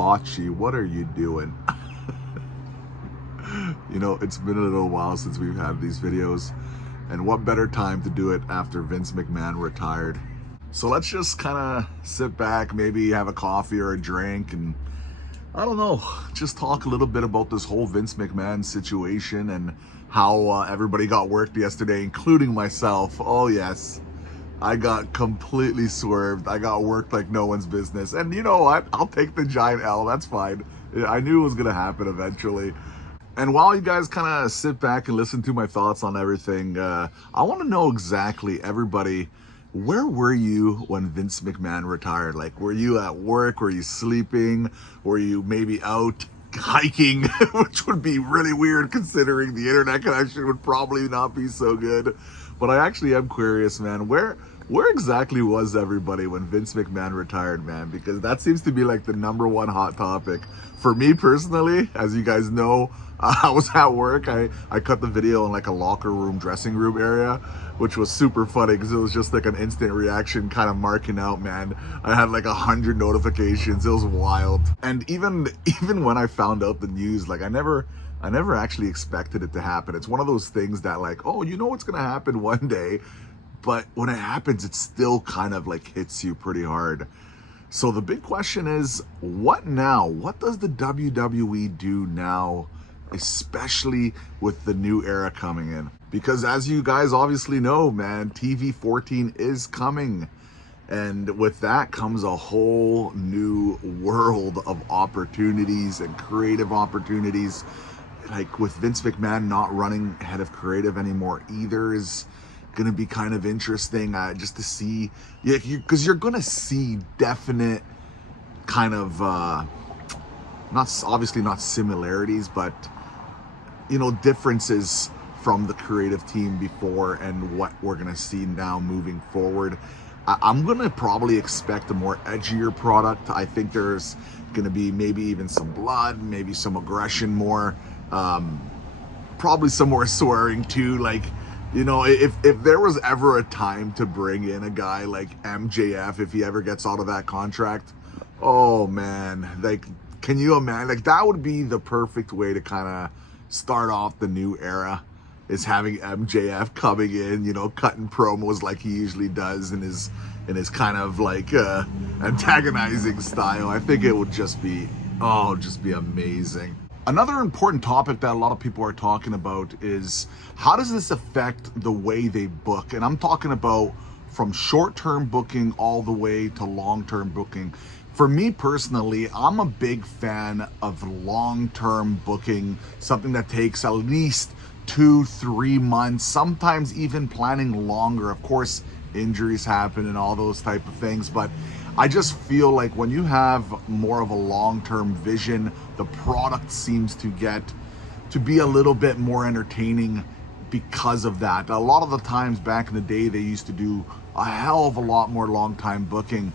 Bocce, what are you doing? You know, it's been a little while since we've had these videos, and what better time to do it after Vince McMahon retired. So let's just kind of sit back, maybe have a coffee or a drink, and I don't know, just talk a little bit about this whole Vince McMahon situation and how everybody got worked yesterday, including myself. Oh yes, I got completely swerved. I got worked like no one's business. And you know what? I'll take the giant L. That's fine. I knew it was going to happen eventually. And while you guys kind of sit back and listen to my thoughts on everything, I want to know exactly, everybody, where were you when Vince McMahon retired? Like, were you at work? Were you sleeping? Were you maybe out hiking? Which would be really weird considering the internet connection would probably not be so good. But I actually am curious, man, where exactly was everybody when Vince McMahon retired, man? Because that seems to be like the #1 hot topic. For me personally, as you guys know, I was at work. I cut the video in like a locker room, dressing room area, which was super funny because it was just like an instant reaction kind of marking out, man. I had like 100 notifications. It was wild. And even when I found out the news, like I never actually expected it to happen. It's one of those things that like, oh, you know what's going to happen one day. But when it happens, it still kind of like hits you pretty hard. So the big question is, what now? What does the WWE do now, especially with the new era coming in? Because as you guys obviously know, man, TV-14 is coming. And with that comes a whole new world of opportunities and creative opportunities. Like with Vince McMahon not running head of creative anymore either is going to be kind of interesting just to see, yeah, because you're going to see definite kind of obviously not similarities, but you know, differences from the creative team before and what we're going to see now moving forward. I'm going to probably expect a more edgier product. I think there's going to be maybe even some blood, maybe some aggression more, probably some more swearing too. Like, you know, if there was ever a time to bring in a guy like MJF, if he ever gets out of that contract, oh man, like, can you imagine? Like, that would be the perfect way to kind of start off the new era, is having MJF coming in, you know, cutting promos like he usually does in his kind of like antagonizing style. I think it would just be amazing. Another important topic that a lot of people are talking about is, how does this affect the way they book? And I'm talking about from short-term booking all the way to long-term booking. For me personally, I'm a big fan of long-term booking, something that takes at least 2-3 months, sometimes even planning longer. Of course, injuries happen and all those type of things, but I just feel like when you have more of a long-term vision, the product seems to get to be a little bit more entertaining because of that. A lot of the times back in the day, they used to do a hell of a lot more long-time booking.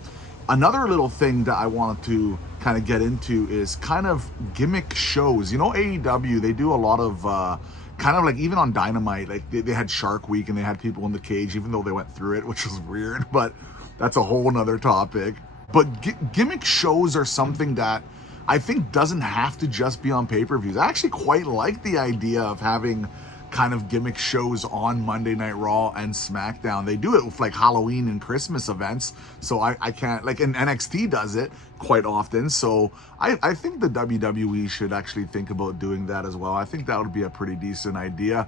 Another little thing that I wanted to kind of get into is kind of gimmick shows. You know, AEW, they do a lot of kind of like, even on Dynamite, like they had Shark Week and they had people in the cage, even though they went through it, which was weird, but that's a whole nother topic. But gimmick shows are something that I think doesn't have to just be on pay-per-views. I actually quite like the idea of having kind of gimmick shows on Monday Night Raw and SmackDown. They do it with like Halloween and Christmas events, so I can't, like, and NXT does it quite often, so I think the WWE should actually think about doing that as well. I think that would be a pretty decent idea,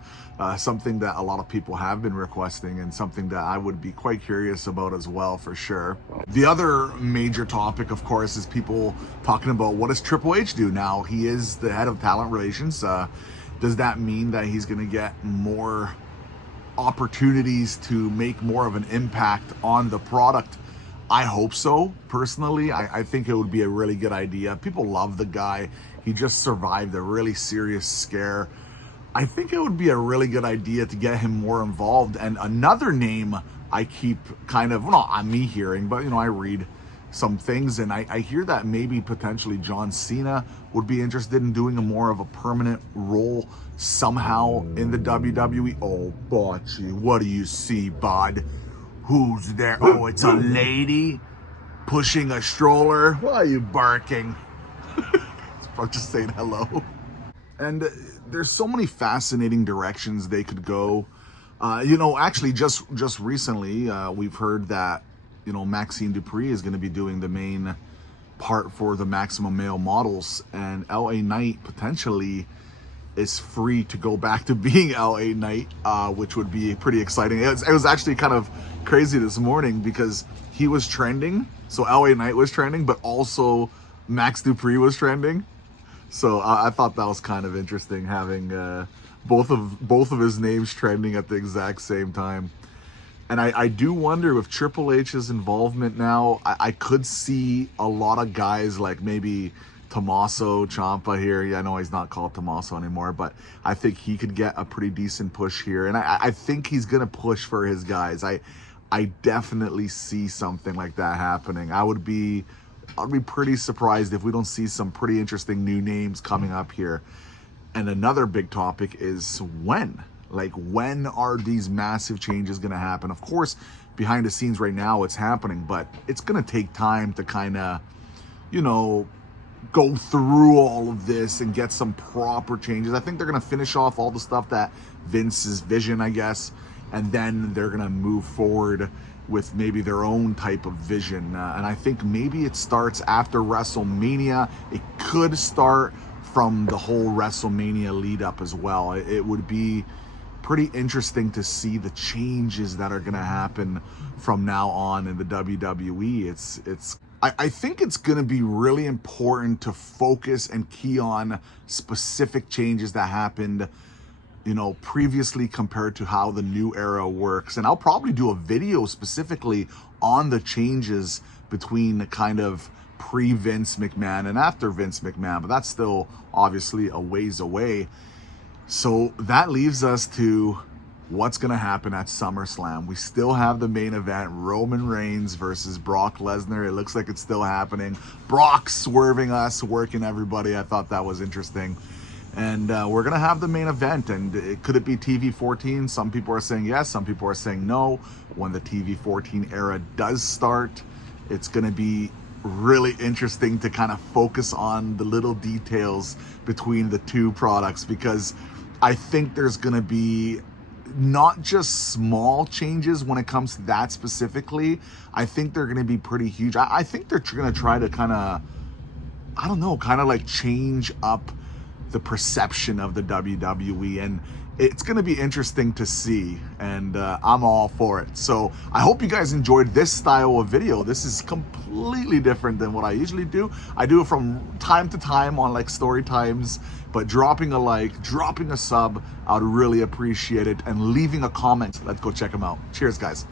something that a lot of people have been requesting and something that I would be quite curious about as well, for sure. The other major topic, of course, is people talking about, what does Triple H do now? He is the head of talent relations. Does that mean that he's going to get more opportunities to make more of an impact on the product? I hope so, personally. I think it would be a really good idea. People love the guy. He just survived a really serious scare. I think it would be a really good idea to get him more involved. And another name I keep kind of, well, not me hearing, but, you know, I read some things, and I hear that maybe potentially John Cena would be interested in doing a more of a permanent role somehow in the WWE. Oh, Bocce, what do you see, bud? Who's there? Oh, it's a lady pushing a stroller. Why are you barking? I'm just saying hello. And there's so many fascinating directions they could go. Actually, just recently, we've heard that Max Dupri is going to be doing the main part for the Maximum Male Models, and LA Knight potentially is free to go back to being LA Knight, which would be pretty exciting. It was actually kind of crazy this morning because he was trending, so LA Knight was trending, but also Max Dupri was trending. So I thought that was kind of interesting, having both of his names trending at the exact same time. And I do wonder, with Triple H's involvement now, I could see a lot of guys like maybe Tommaso Ciampa here. Yeah, I know he's not called Tommaso anymore, but I think he could get a pretty decent push here. And I think he's going to push for his guys. I definitely see something like that happening. I'd be pretty surprised if we don't see some pretty interesting new names coming up here. And another big topic is when. Like, when are these massive changes going to happen? Of course, behind the scenes right now, it's happening, but it's going to take time to kind of, go through all of this and get some proper changes. I think they're going to finish off all the stuff that Vince's vision, I guess, and then they're going to move forward with maybe their own type of vision. And I think maybe it starts after WrestleMania. It could start from the whole WrestleMania lead up as well. It would be pretty interesting to see the changes that are going to happen from now on in the WWE. I think it's going to be really important to focus and key on specific changes that happened, previously compared to how the new era works. And I'll probably do a video specifically on the changes between kind of pre-Vince McMahon and after Vince McMahon, but that's still obviously a ways away. So that leaves us to what's going to happen at SummerSlam. We still have the main event, Roman Reigns versus Brock Lesnar. It looks like it's still happening. Brock swerving us, working everybody. I thought that was interesting. And we're going to have the main event. And could it be TV-14? Some people are saying yes. Some people are saying no. When the TV-14 era does start, it's going to be really interesting to kind of focus on the little details between the two products, because I think there's going to be not just small changes when it comes to that specifically. I think they're going to be pretty huge. I think they're going to try to kind of like change up the perception of the WWE, and it's going to be interesting to see, and I'm all for it. So I hope you guys enjoyed this style of video. This is completely different than what I usually do. I do it from time to time on like story times, but dropping a like, dropping a sub, I would really appreciate it, and leaving a comment. Let's go check them out. Cheers, guys.